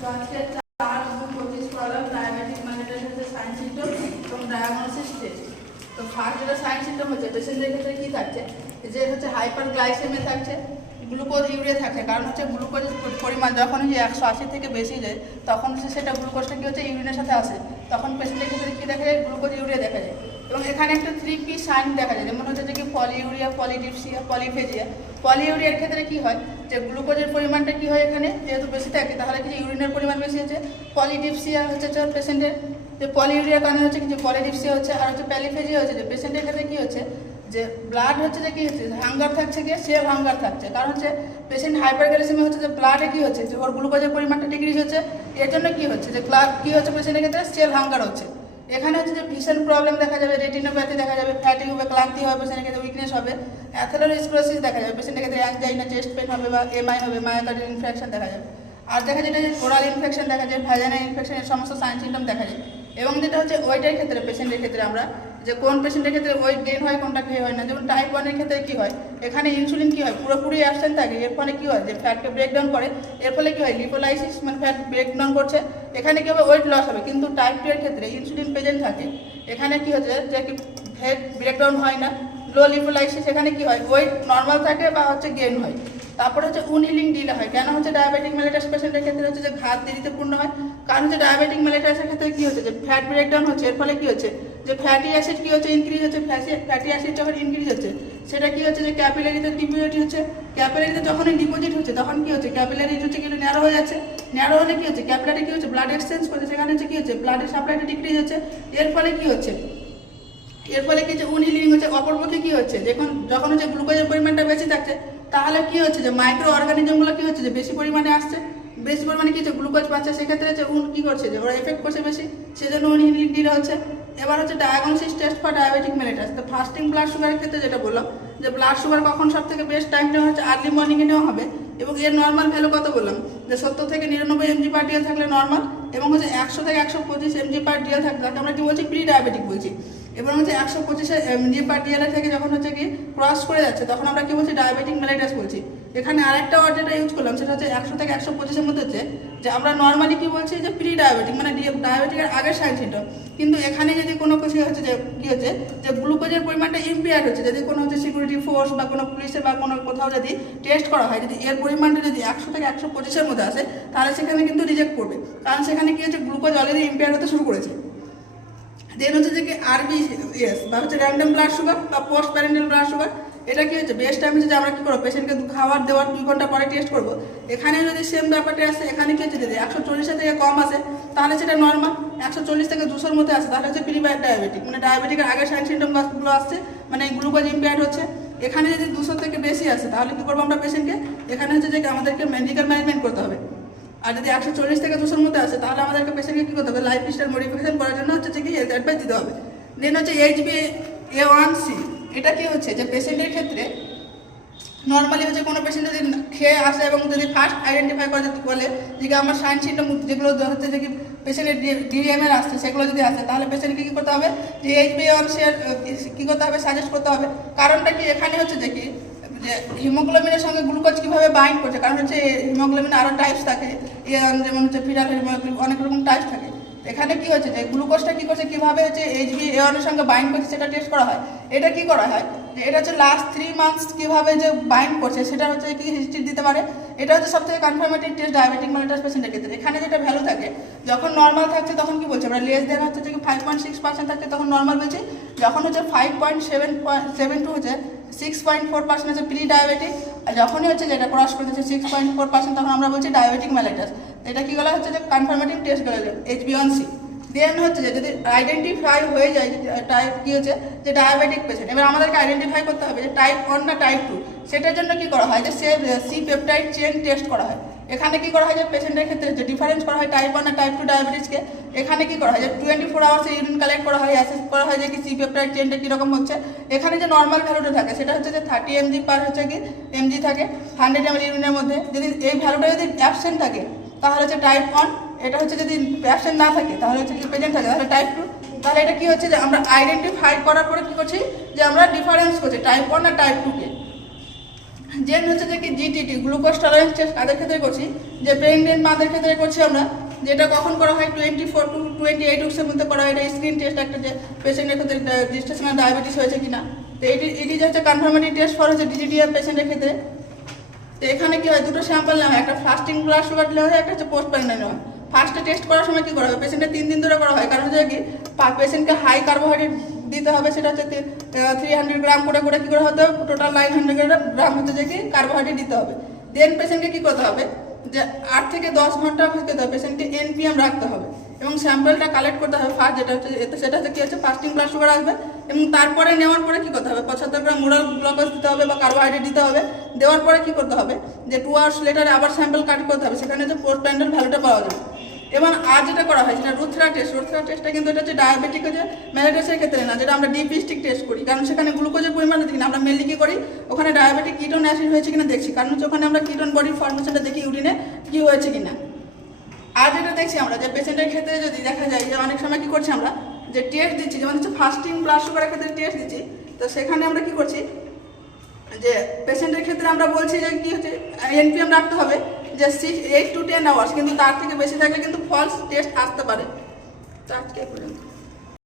তো আজকে 4-25 problem diabetic mellitus হচ্ছে সাইন সিম্পটম এবং ডায়াগনোসিস টেস্ট। তো ফার্স্ট যেটা সাইন সিম্পটম হচ্ছে পেশেন্টের ক্ষেত্রে কী থাকছে, যে হচ্ছে হাইপার গ্লাইসেমিয়া থাকছে, গ্লুকোজ ইউরিয়া থাকে। কারণ হচ্ছে গ্লুকোজের পরিমাণ যখন 180 থেকে বেশি যায় তখন হচ্ছে সেটা গ্লুকোজটা কী হচ্ছে ইউরিনের সাথে আসে, তখন পেশেন্টের ক্ষেত্রে কী দেখা যায়, গ্লুকোজ ইউরিয়া দেখা যায়। এবং এখানে একটা 3P সাইন দেখা যায়, যেমন হচ্ছে যে কি পলিউরিয়া, পলিডিপসিয়া, পলিফেজিয়া। পলিউরিয়ার ক্ষেত্রে কি হয়, যে গ্লুকোজের পরিমাণটা কি হয় এখানে যেহেতু বেশি থাকে তাহলে কি ইউরিনের পরিমাণ বেশি হচ্ছে। পলিডিপসিয়া হচ্ছে পেশেন্টের যে পলিউরিয়ার কারণে হচ্ছে কিছু পলিডিপসিয়া হচ্ছে, আর হচ্ছে প্যালিফেজিয়া হচ্ছে যে পেশেন্টের ক্ষেত্রে কি হচ্ছে, যে ব্লাড হচ্ছে যে কি হচ্ছে হাঙ্গার থাকছে, গিয়ে সে হাঙ্গার থাকছে। কারণ হচ্ছে পেশেন্ট হাইপারগ্লাইসেমিয়া হচ্ছে যে ব্লাডে কি হচ্ছে, যে ওর গ্লুকোজের পরিমাণটা ডিক্রিজ হচ্ছে। এর জন্য কি হচ্ছে, যে ব্লাড কি হচ্ছে পেশেন্টের ক্ষেত্রে সেল হাঙ্গার হচ্ছে। এখানে হচ্ছে যে ভিশন প্রবলেম দেখা যাবে, রেটিনোপ্যাথি দেখা যাবে, ফ্যাটিক হবে, ক্লান্তি হবে, পেশেন্টের ক্ষেত্রে উইকনেস হবে, অ্যাথেরোস্ক্লেরোসিস দেখা যাবে, পেশেন্টের ক্ষেত্রে অ্যাংজাইনা, চেস্ট পেন হবে বা এমআই হবে, মায়োকার্ডিয়াল ইনফেকশন দেখা যাবে। আর দেখা যায় যে ওরাল ইনফেকশন দেখা যায়, ভ্যাজাইনাল ইনফেকশন, এর সমস্ত সাইন সিম্পটম দেখা যায়। এবং যেটা হচ্ছে ওয়েটের ক্ষেত্রে পেশেন্টের ক্ষেত্রে আমরা যে কোন পেশেন্টের ক্ষেত্রে ওয়েট গেইন হয়, কোনটা গেইন হয় না। যেমন টাইপ 1-এর ক্ষেত্রে কী হয়, এখানে ইনসুলিন কী হয় পুরোপুরি অ্যাবসেন্ট থাকে, এর ফলে কী হয় যে ফ্যাটকে ব্রেকডাউন করে, এর ফলে কী হয় লিপোলাইসিস, মানে ফ্যাট ব্রেকডাউন করছে, এখানে কী হবে ওয়েট লস হবে। কিন্তু টাইপ 2-এর ক্ষেত্রে ইনসুলিন প্রেজেন্ট থাকে, এখানে কী হচ্ছে যে কি ফ্যাট ব্রেকডাউন হয় না, লো লিপোলাইসিস, এখানে কী হয় ওয়েট নর্মাল থাকে বা হচ্ছে গেইন হয়। তারপরে হচ্ছে উনহিলিং ডিলে হয়। কেন হচ্ছে ডায়াবেটিক মেলিটাস পেশেন্টের ক্ষেত্রে হচ্ছে যে ঘাত দেরিতে পূর্ণ হয়, কারণ হচ্ছে ডায়াবেটিক মেলিটাসের ক্ষেত্রে কী হচ্ছে যে ফ্যাট ব্রেকডাউন হচ্ছে, এর ফলে কী হচ্ছে যে ফ্যাটি অ্যাসিড কী হচ্ছে ইনক্রিজ হচ্ছে। ফ্যাটি অ্যাসিড যখন ইনক্রিজ হচ্ছে সেটা কী হচ্ছে যে ক্যাপিলারিতে ডিপোজিট হচ্ছে, ক্যাপিলারিতে যখনই ডিপোজিট হচ্ছে তখন কী হচ্ছে ক্যাপিলারি হচ্ছে কিন্তু ন্যারো হয়ে যাচ্ছে, ন্যারো হলে কী হচ্ছে ক্যাপিলারি কী হচ্ছে ব্লাড এক্সচেঞ্জ করছে, সেখানে হচ্ছে কী হচ্ছে ব্লাডের সাপ্লাইটা ডিক্রিজ হচ্ছে। এর ফলে কী হচ্ছে, এর ফলে কি হচ্ছে উনহিলিং হচ্ছে। অপরপক্ষে কী হচ্ছে যখন হচ্ছে গ্লুকোজের পরিমাণটা বেশি থাকছে তাহলে কী হচ্ছে যে মাইক্রো অর্গানিজমগুলো কী হচ্ছে যে বেশি পরিমাণে আসছে, বেশি পরিমাণে কী হচ্ছে গ্লুকোজ পাচ্ছে, সেক্ষেত্রে হচ্ছে কী করছে যে ওরা এফেক্ট করছে বেশি, সেজন্য উনহিলিং ডিলে হচ্ছে। এবার হচ্ছে diagnosis test for diabetic mellitus. তো ফাস্টিং ব্লাড সুগারের ক্ষেত্রে যেটা বললাম যে ব্লাড সুগার কখন সব থেকে বেস্ট টাইমটা হচ্ছে আর্লি মর্নিংয়ে নেওয়া হবে। এবং এর নর্মাল ভ্যালু কত বললাম যে 70 থেকে 99 mg/dl থাকলে নর্মাল, এবং হচ্ছে 100 থেকে 125 mg/dl থাকলে তাকে আমরা কি বলছি প্রি ডায়াবেটিক বলছি। এবং হচ্ছে 125 mg/dl থেকে যখন হচ্ছে কি ক্রস করে যাচ্ছে তখন আমরা কি বলছি ডায়াবেটিক মেলিটাস বলছি। এখানে আরেকটা ওয়ার্ড যেটা ইউজ করলাম সেটা হচ্ছে 100 থেকে 125-এর মধ্যে হচ্ছে যে আমরা নর্মালি কি বলছি যে প্রি ডায়াবেটিক, মানে ডায়াবেটিকের আগের সাইন সিম্পটম। কিন্তু এখানে যদি কোনো কিছু হচ্ছে যে কী হচ্ছে যে গ্লুকোজের পরিমাণটা ইম্পেয়ার হচ্ছে, যদি কোনো হচ্ছে সিকিউরিটি ফোর্স বা কোনো পুলিশের বা কোনো কোথাও যদি টেস্ট করা হয়, যদি এর পরিমাণটা যদি 100 থেকে 125-এর মধ্যে আসে তাহলে সেখানে কিন্তু রিজেক্ট করবে, কারণ সেখানে কী হচ্ছে গ্লুকোজ অলরেডি ইম্পেয়ার হতে শুরু করেছে। দেন হচ্ছে যে কি RBS বা হচ্ছে র্যান্ডম ব্লাড সুগার বা পোস্ট প্যারেন্টাল ব্লাড সুগার। এটা কি হচ্ছে বেস্ট টাইম হচ্ছে যে আমরা কী করবো পেশেন্টকে খাবার দেওয়ার 2 ঘন্টা পরে টেস্ট করবো। এখানে যদি সেম ব্যাপারটা আসে, এখানে কি হচ্ছে যদি 140 থেকে কম আসে তাহলে সেটা নর্মাল, 140 থেকে 200-এর মধ্যে আসে তাহলে হচ্ছে প্রি ডায়াবেটিক, মানে ডায়াবেটিকের আগের সাইন সিম্পটমগুলো আসছে, মানে গ্লুকোজ ইম্পেয়ার্ড হচ্ছে। এখানে যদি 200 থেকে বেশি আসে তাহলে কী করবো আমরা পেশেন্টকে, এখানে হচ্ছে যে আমাদেরকে মেডিকেল ম্যানেজমেন্ট করতে হবে। আর যদি 140 থেকে 200-এর মধ্যে আসে তাহলে আমাদেরকে পেশেন্টকে কী করতে হবে লাইফস্টাইল মডিফিকেশন করার জন্য হচ্ছে যে কি অ্যাডভাইস দিতে হবে। দেন হচ্ছে HbA1c। এটা কি হচ্ছে যে পেশেন্টের ক্ষেত্রে নর্মালি হচ্ছে কোনো পেশেন্ট যদি খেয়ে আসে এবং যদি ফার্স্ট আইডেন্টিফাই করে যদি বলে যে আমার সাইন সিম্পটম যেগুলো হচ্ছে যে কি পেশেন্টের ডিএমএর আসছে সেগুলো যদি আসে তাহলে পেশেন্টকে কী করতে হবে যে HbA1c কী করতে হবে সাজেস্ট করতে হবে। কারণটা কি এখানে হচ্ছে যে কি যে হিমোগ্লোবিনের সঙ্গে গ্লুকোজ কীভাবে বাইন্ড করছে, কারণ হচ্ছে হিমোগ্লোবিন আরও টাইপস থাকে, যেমন হচ্ছে ফিটাল হিমোগ্লোবিন, অনেক রকম টাইপস থাকে। এখানে কি হচ্ছে যে গ্লুকোজটা কী করছে কীভাবে হচ্ছে HbA1-এর সঙ্গে বাইন্ড করছে সেটা টেস্ট করা হয়। এটা কি করা হয় যে এটা হচ্ছে লাস্ট 3 মান্থস কীভাবে যে বাইন্ড করছে সেটা হচ্ছে কি হিস্ট্রি দিতে পারে। এটা হচ্ছে সবথেকে কনফার্মেটিভ টেস্ট ডায়াবেটিক মেলিটাস পেশেন্টের ক্ষেত্রে। এখানে যেটা ভ্যালু থাকে যখন নর্মাল থাকছে তখন কি বলছে আমরা লেস দেন হচ্ছে যে 5.6% থাকছে তখন নর্মাল বলছি, যখন হচ্ছে 5.72 হচ্ছে 6.4% হচ্ছে প্রি ডায়াবেটিক, আর যখনই হচ্ছে যেটা ক্রস করতেছে 6.4% তখন আমরা বলছি ডায়াবেটিক মেলিটাস। এটা কি গেলো হচ্ছে যে কনফার্মেটিভ টেস্ট গেলো HbA1c। দেন হচ্ছে যে যদি আইডেন্টিফাই হয়ে যায় টাইপ কী হচ্ছে যে ডায়াবেটিক পেশেন্ট, এবার আমাদেরকে আইডেন্টিফাই করতে হবে যে টাইপ 1 না টাইপ 2। সেটার জন্য কী করা হয় যে সি পেপটাইড চেন টেস্ট করা হয়। এখানে কী করা হয় যে পেশেন্টের ক্ষেত্রে যে ডিফারেন্স করা হয় টাইপ 1 আর টাইপ 2 ডায়াবেটিসকে। এখানে কী করা হয় যে 24 আওয়ার্সে ইউরিন কালেক্ট করা হয়, অ্যাসেস করা হয় যে কি সি পেপটাইড চেনটা কীরকম হচ্ছে। এখানে যে নর্মাল ভ্যালুটা থাকে সেটা হচ্ছে যে 30 mg পার হচ্ছে কি mg থাকে 100 ml ইউরিনের মধ্যে। যদি এই ভ্যালুটা যদি অ্যাবসেন্ট থাকে তাহলে হচ্ছে টাইপ 1, এটা হচ্ছে যদি অ্যাবসেন্ট না থাকে তাহলে হচ্ছে কি প্রেজেন্ট থাকে তাহলে টাইপ 2। তাহলে এটা কি হচ্ছে যে আমরা আইডেন্টিফাই করার পরে কী করছি যে আমরা ডিফারেন্স করছি টাইপ 1 আর টাইপ 2-কে। যেন হচ্ছে যে কি GTT গ্লুকোজ টলারেন্স টেস্ট কাদের ক্ষেত্রে করছি যে প্রেগনেন্ট মাদের ক্ষেত্রে করছি আমরা, যেটা কখন করা হয় 24 to 28 উইক্সের মধ্যে করা হয়। এটা স্ক্রিন টেস্ট একটা, যে পেশেন্টের ক্ষেত্রে জিস্টেশনাল ডায়াবেটিস হয়েছে কিনা। তো এটি যে হচ্ছে কনফার্মেটরি টেস্ট ফর হচ্ছে ডিজিডিএফ পেশেন্টের ক্ষেত্রে। তো এখানে কি হয়, দুটো স্যাম্পল নেওয়া হয়, একটা ফাস্টিং ব্লাড সুগার নেওয়া হয়, একটা হচ্ছে পোস্ট প্যান্ডাল নেওয়া হয়। ফার্স্টে টেস্ট করার সময় কি করা হবে, পেশেন্টের 3 দিন ধরে করা হয়, কারণ হচ্ছে কি পেশেন্টকে হাই কার্বোহাইড্রেট দিতে হবে, সেটা হচ্ছে 300 গ্রাম করে করে কি করে হতে হবে, টোটাল 900 গ্রাম হচ্ছে যে কি কার্বোহাইড্রেট দিতে হবে। দেন পেশেন্টকে কি করতে হবে, যে 8 থেকে 10 ঘন্টা খেতে হবে, পেশেন্টকে এনপিএম রাখতে হবে এবং স্যাম্পলটা কালেক্ট করতে হবে ফার্স্ট, যেটা হচ্ছে সেটা হচ্ছে কি হচ্ছে ফাস্টিং ব্লাড সুগার আসবে। এবং তারপরে নেওয়ার পরে কি করতে হবে, 75 গ্রাম মোরাল গ্লুকোজ দিতে হবে বা কার্বোহাইড্রেট দিতে হবে। দেওয়ার পরে কি করতে হবে, যে 2 আওয়ার্স লেটারে আবার স্যাম্পল কাট করতে হবে, সেখানে হচ্ছে পোস্ট প্যান্ডাল ভ্যালুটা পাওয়া যাবে। এবং আর যেটা করা হয় সেটা রুথরা টেস্টটা কিন্তু এটা হচ্ছে ডায়াবেটিক হচ্ছে মেলাইটাসের ক্ষেত্রে না, যেটা আমরা ডিপিস্টিক টেস্ট করি, কারণ সেখানে গ্লুকোজের পরিমাণ দেখি না, আমরা মেনলি কি করি ওখানে ডায়াবেটিক কিটোন অ্যাসিড হয়েছে কিনা দেখছি, কারণ হচ্ছে ওখানে আমরা কিটোন বডি ফর্মেশনটা দেখি ইউরিনে কি হয়েছে কিনা। আর যেটা দেখছি আমরা যে পেশেন্টের ক্ষেত্রে যদি দেখা যায় যে অনেক সময় কি করছি আমরা, যে টেস্ট দিচ্ছি, যেমন হচ্ছে ফাস্টিং ব্লাড সুগারের ক্ষেত্রে টেস্ট দিচ্ছি, তো সেখানে আমরা কি করছি, যে পেশেন্টের ক্ষেত্রে আমরা বলছি যে কি হচ্ছে এনপিএম রাখতে হবে যে 8 to 10 আওয়ার্স, কিন্তু তার থেকে বেশি থাকলে কিন্তু ফলস টেস্ট আসতে পারে। তো আজকে পর্যন্ত।